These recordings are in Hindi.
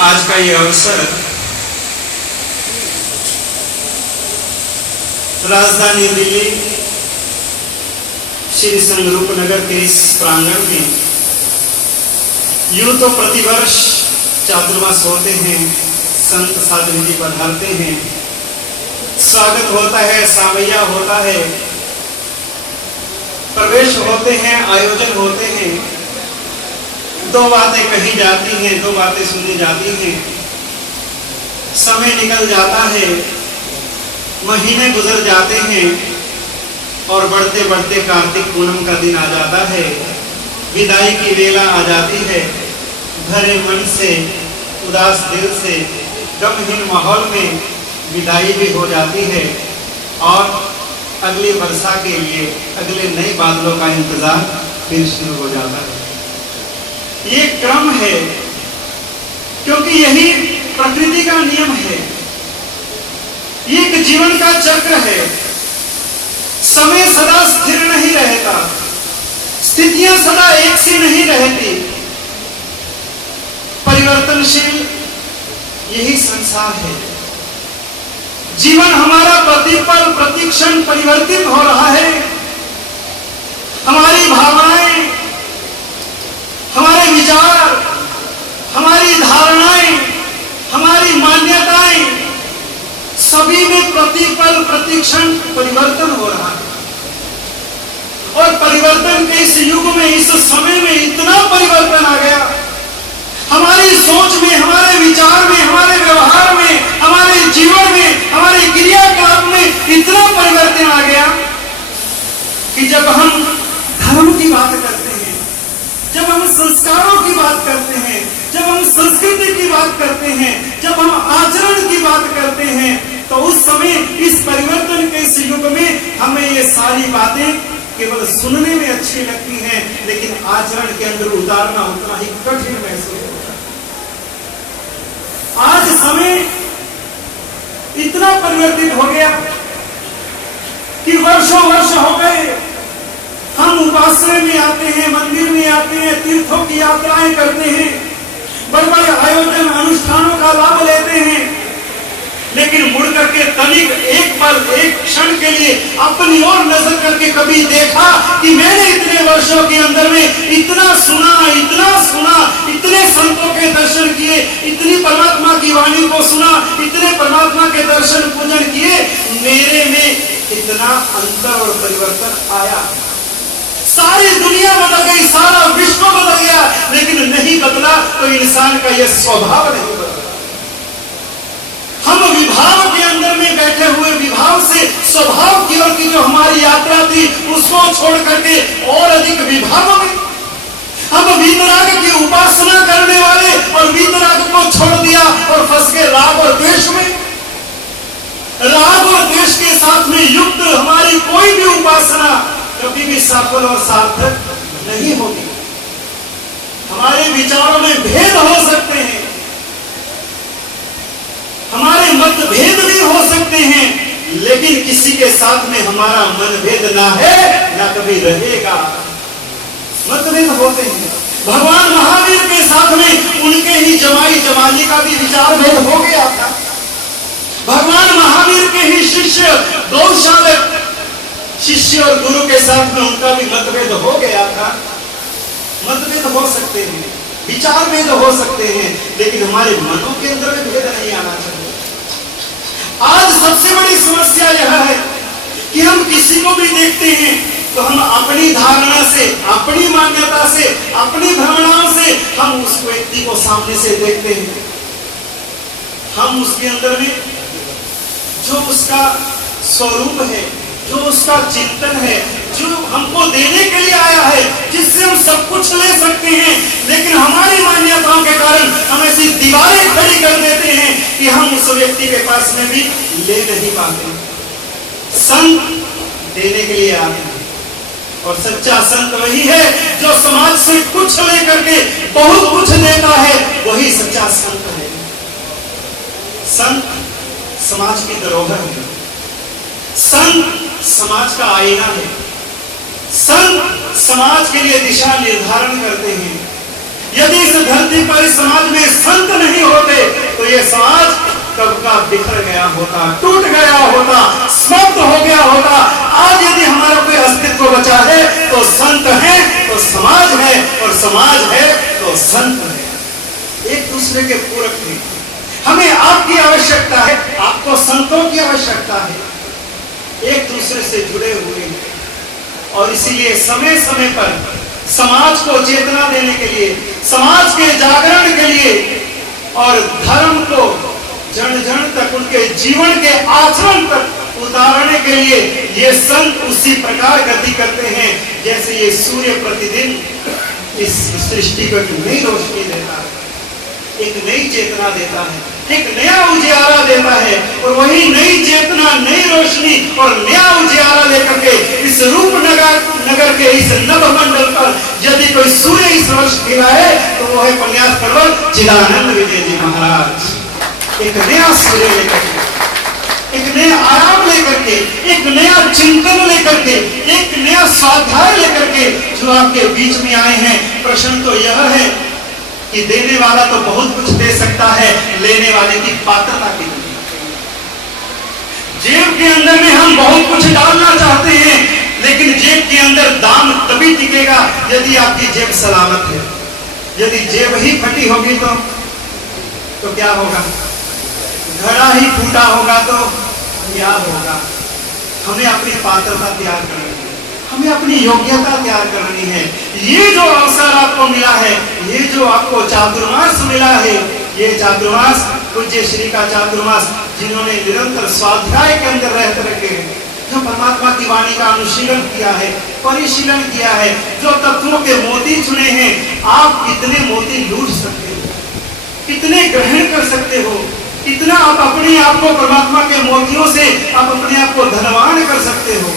आज का ये अवसर राजधानी दिल्ली श्री संगरूप नगर के इस प्रांगण में यूं तो प्रतिवर्ष चातुर्मास होते हैं, संत साधु जी पधारते हैं, स्वागत होता है, सामैया होता है, प्रवेश होते हैं, आयोजन होते हैं, दो बातें कही जाती हैं, दो बातें सुनी जाती हैं, समय निकल जाता है, महीने गुजर जाते हैं और बढ़ते बढ़ते कार्तिक पूनम का दिन आ जाता है, विदाई की वेला आ जाती है। भरे मन से, उदास दिल से, गमहीन माहौल में विदाई भी हो जाती है और अगली वर्षा के लिए अगले नए बादलों का इंतजार फिर शुरू हो जाता है। ये क्रम है क्योंकि यही प्रकृति का नियम है, ये एक जीवन का चक्र है। समय सदा स्थिर नहीं रहता, स्थितियां सदा एक सी नहीं रहती, परिवर्तनशील यही संसार है। जीवन हमारा प्रतिपल प्रतिक्षण परिवर्तित हो रहा है। हमारी भावनाएं, हमारे विचार, हमारी धारणाएं, हमारी मान्यताएं, सभी में प्रतिपल प्रतिक्षण परिवर्तन हो रहा है। और परिवर्तन के इस युग में, इस समय में इतना परिवर्तन आ गया, हमारी सोच में, हमारे विचार में, हमारे व्यवहार में, हमारे जीवन में, हमारे क्रियाकलाप में इतना परिवर्तन आ गया कि जब हम धर्म की बात करते हैं, जब हम संस्कारों की बात करते हैं, जब हम संस्कृति की बात करते हैं, जब हम आचरण की बात करते हैं, तो उस समय इस परिवर्तन के इस युग में हमें ये सारी बातें केवल सुनने में अच्छी लगती हैं, लेकिन आचरण के अंदर उतारना उतना ही कठिन महसूस होता है। आज समय इतना परिवर्तित हो गया कि वर्षों वर्ष हो गए हम उपासना में आते हैं, मंदिर में आते हैं, तीर्थों की यात्राएं करते हैं, बड़े बड़े आयोजन अनुष्ठानों का लाभ लेते हैं, लेकिन मुड़ करके तनिक एक पल, एक क्षण के लिए अपनी ओर नजर करके कभी देखा कि मैंने इतने वर्षों के अंदर में इतना सुना, इतने संतों के दर्शन किए, इतनी परमात्मा की वाणी को सुना, इतने परमात्मा के दर्शन पूजन किए, मेरे में इतना अंतर और परिवर्तन आया। सारी दुनिया बदल गई, सारा विश्व बदल गया, लेकिन नहीं बदला तो इंसान का यह स्वभाव नहीं बदला। हम विभाव के अंदर में बैठे हुए, विभाव से स्वभाव की ओर की जो हमारी यात्रा थी उसको छोड़ करके और अधिक विभाव में हम वीतराग की उपासना करने वाले और वीतराग को छोड़ दिया और फंस गए राग और द्वेष में। राग और द्वेष के साथ में युक्त हमारी कोई भी उपासना कभी भी सफल और सार्थक नहीं होगी। हमारे विचारों में भेद हो सकते हैं, हमारे मतभेद भी हो सकते हैं, लेकिन किसी के साथ में हमारा मतभेद ना है ना कभी रहेगा। मतभेद होते हैं। भगवान महावीर के साथ में उनके ही जमाई जमाली का भी विचार भेद हो गया था। भगवान महावीर के ही शिष्य गौशालक शिष्य और गुरु के साथ में उनका भी मतभेद हो गया था। मतभेद हो सकते हैं, विचार भेद हो सकते हैं, लेकिन हमारे मनों के अंदर में भेद नहीं आना चाहिए। आज सबसे बड़ी समस्या यह है कि हम किसी को भी देखते हैं तो हम अपनी धारणा से, अपनी मान्यता से, अपनी भावनाओं से हम उस व्यक्ति को सामने से देखते हैं। हम उसके अंदर में जो उसका स्वरूप है, जो उसका चिंतन है, जो हमको देने के लिए आया है, जिससे हम सब कुछ ले सकते हैं, लेकिन हमारी मान्यताओं के कारण हम ऐसी दीवारें खड़ी कर देते हैं कि हम उस व्यक्ति के पास में भी ले नहीं पाते। संत देने के लिए आते हैं और सच्चा संत वही है जो समाज से कुछ लेकर के बहुत कुछ देता है, वही सच्चा संत है। संत समाज की धरोहर है, संत समाज का आईना है, संत समाज के लिए दिशा निर्धारण करते हैं। यदि इस धरती पर इस समाज में संत नहीं होते का बिखर गया होता, टूट गया होता, समाप्त हो गया होता। आज यदि हमारा कोई अस्तित्व बचा है तो संत है, तो समाज है, और समाज है तो संत है। एक दूसरे के पूरक हैं। हमें आपकी आवश्यकता है, आपको संतों की आवश्यकता है, एक दूसरे से जुड़े हुए हैं। और इसीलिए समय समय पर समाज को चेतना देने के लिए, समाज के जागरण के लिए और धर्म को जन जन तक उनके जीवन के आचरण तक उतारने के लिए ये संत उसी प्रकार गति करते हैं जैसे ये सूर्य प्रतिदिन इस सृष्टि को एक नई रोशनी देता है, एक नई चेतना देता है, एक नया उजियारा देता है। और वही नई चेतना, नई रोशनी और नया उजियारा लेकर के इस रूपनगर के इस नभमंडल पर यदि कोई सूर्य इस वर्ष खिलाए तो वो है पन्यास परवर चिदानंद विजय जी महाराज। एक नया सूर्य लेकर के, एक नया आराम लेकर के, एक नया चिंतन लेकर के, एक नया स्वाध्याय लेकर के जो आपके बीच में आए हैं। प्रश्न तो यह है कि देने वाला तो बहुत कुछ दे सकता है, लेने वाले की पात्रता की नहीं। जेब के अंदर में हम बहुत कुछ डालना चाहते हैं, लेकिन जेब के अंदर दाम तभी टिकेगा यदि आपकी जेब सलामत है। यदि जेब ही फटी होगी तो क्या होगा? घड़ा ही फूटा होगा तो क्या होगा? हमें अपनी पात्रता तैयार करनी है, हमें अपनी योग्यता तैयार करनी है। ये जो अवसर आपको मिला है, ये जो आपको चातुर्मास मिला है, ये चातुर्मास पूज्य श्री का चातुर्मास, जिन्होंने निरंतर स्वाध्याय के अंदर रहते रखे, जो परमात्मा की वाणी का अनुशीलन किया है, परिशीलन किया है, जो तत्वों के मोती चुने हैं। आप कितने मोती लूट सकते हो, कितने ग्रहण कर सकते हो, कितना आप अपने आप को परमात्मा के मोतियों से आप अपने आप को धनवान कर सकते हो।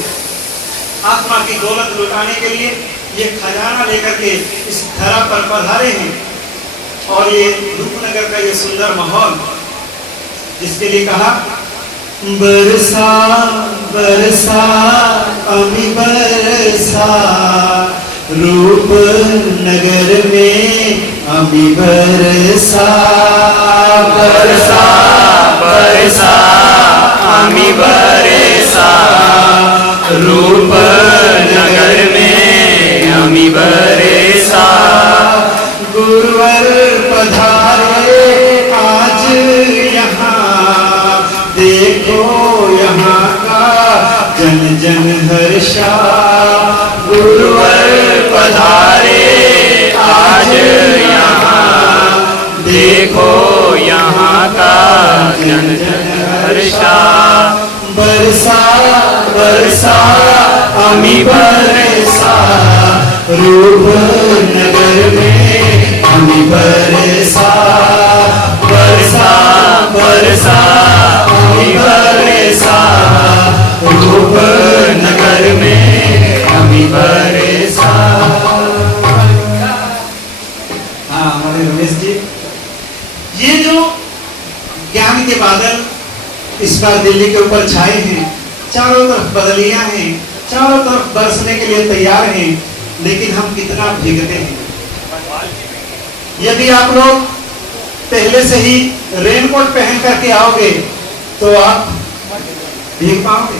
आत्मा की दौलत लुटाने के लिए ये खजाना लेकर के इस धरा पर पधारे हैं। और ये रूपनगर का ये सुंदर माहौल, जिसके लिए कहा बरसा बरसा अमी बरसा, रूपनगर में अमी बरसा, बरसा बरसा अमी बरसा, रूपनगर में अमी बरसा। गुरुवर पधारे आज यहाँ, देखो यहाँ का जन जन हर्षा। गुरुवर पधारे आज यहाँ, देखो यहाँ का जन जन हर्षा। बरसा बरसा अमी बरसा, रूपनगर में अमी बरसा। बरसा बरसा अमी बरसा, रूपनगर में अमी बरसा। हाँ हमारे रमेश जी, ये जो ज्ञान के बादल इस बार दिल्ली के ऊपर छाए हैं, चारों तरफ बदलियां हैं, चारों तरफ बरसने के लिए तैयार हैं, लेकिन हम कितना भीगते हैं। यदि आप लोग पहले से ही रेनकोट पहन करके आओगे तो आप भीग पाओगे।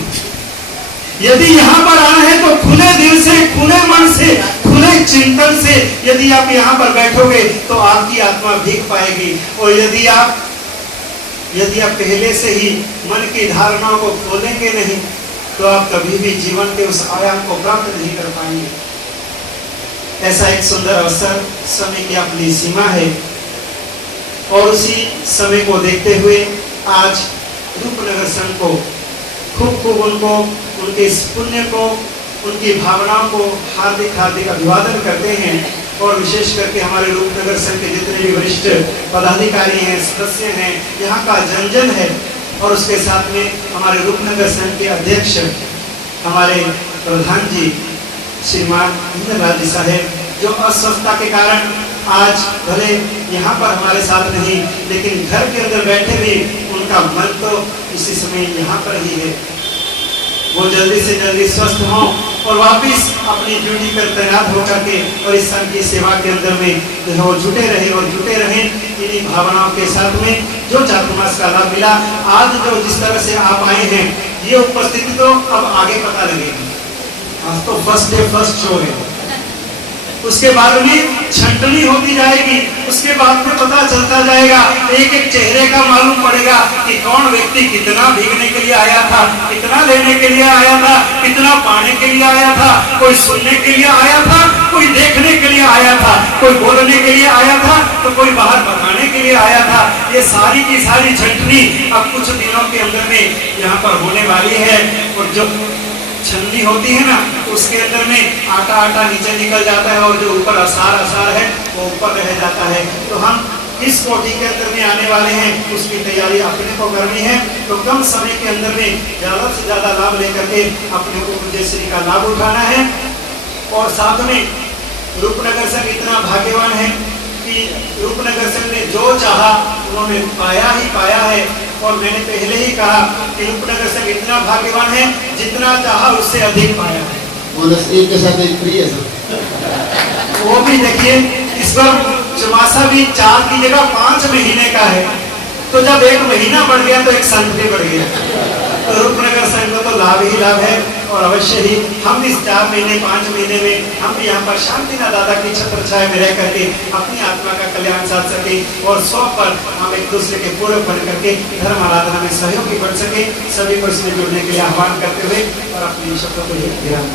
यदि यहाँ पर आए हैं तो खुले दिल से, खुले मन से, खुले चिंतन से यदि आप यहाँ पर बैठोगे तो आपकी आत्मा भीग पाएगी। और यदि आप पहले से ही मन की धारणाओं को खोलेंगे नहीं तो आप कभी भी जीवन के उस आयाम को प्राप्त नहीं कर पाएंगे। ऐसा एक सुंदर अवसर, समय की अपनी सीमा है, और उसी समय को देखते हुए आज रूपनगर संघ को खूब उनको, उनके इस पुण्य को, उनकी भावनाओं को हार्दिक हार्दिक अभिवादन करते हैं। और विशेष करके हमारे रूपनगर संघ के जितने भी वरिष्ठ पदाधिकारी हैं, सदस्य हैं, यहाँ का जन है, और उसके साथ में हमारे रूपनगर संघ के अध्यक्ष हमारे प्रधान जी श्रीमान इंद्रलाल जी साहब, जो अस्वस्थता के कारण आज भले यहाँ पर हमारे साथ नहीं, लेकिन घर के अंदर बैठे भी उनका मन तो इसी समय यहाँ पर ही है। वो जल्दी से जल्दी स्वस्थ हों और वापिस अपनी ड्यूटी पर तैनात होकर के और इस संघ की सेवा के अंदर में जो है वो जुटे रहें इन्हीं भावनाओं के साथ में जो चातुर्मास का लाभ मिला। आज जो जिस तरह से आप आए हैं, ये उपस्थिति तो अब आगे पता लगेगी। आज तो फर्स्ट डे फर्स्ट शो है, उसके बाद में छंटनी होती जाएगी, उसके बाद में पता चलता जाएगा, एक एक चेहरे का मालूम पड़ेगा कि कौन व्यक्ति कितना भीगने के लिए आया था, कितना लेने के लिए आया था, कितना पाने के लिए आया था, कोई सुनने के लिए आया था, कोई देखने के लिए आया था, कोई बोलने के लिए आया था, तो कोई बाहर बताने के लिए आया था। ये सारी की सारी छंटनी अब कुछ दिनों के अंदर में यहाँ पर होने वाली है। और जो छन्नी होती है ना, उसके अंदर में आटा आटा नीचे निकल जाता है और जो ऊपर असार है वो ऊपर रह जाता है। तो हम इस कोटि के अंदर में आने वाले हैं, उसकी तैयारी अपने को करनी है। तो कम समय के अंदर में ज्यादा से ज्यादा लाभ लेकर के अपने को विजयश्री का लाभ उठाना है। और साथ में रूपनगर संघ इतना भाग्यवान है कि रूपनगर संघ ने जो चाहा उन्होंने पाया ही पाया है। और मैंने पहले ही कहा कि रूपनगर संघ इतना भाग्यवान है, जितना चाहा उससे अधिक पाया है। बोनस एक के साथ एक फ्री है सर। वो भी देखिए, इस बार चौमासा भी 4 की जगह 5 महीने का है, तो जब 1 महीना बढ़ गया तो 1 संघ भी बढ़ गया। तो रूपनगर संघ को तो लाभ ही लाभ है। और अवश्य ही हम इस 4 महीने 5 महीने में हम भी यहाँ पर शांतिनाथ दादा की छत्र छाया में रह करके अपनी आत्मा का कल्याण साध सके और 100 पर हम एक दूसरे के पूरक बन करके धर्म आराधना में सहयोगी बन सके। सभी को इसमें जुड़ने के लिए आह्वान करते हुए और अपने शब्दों को विराम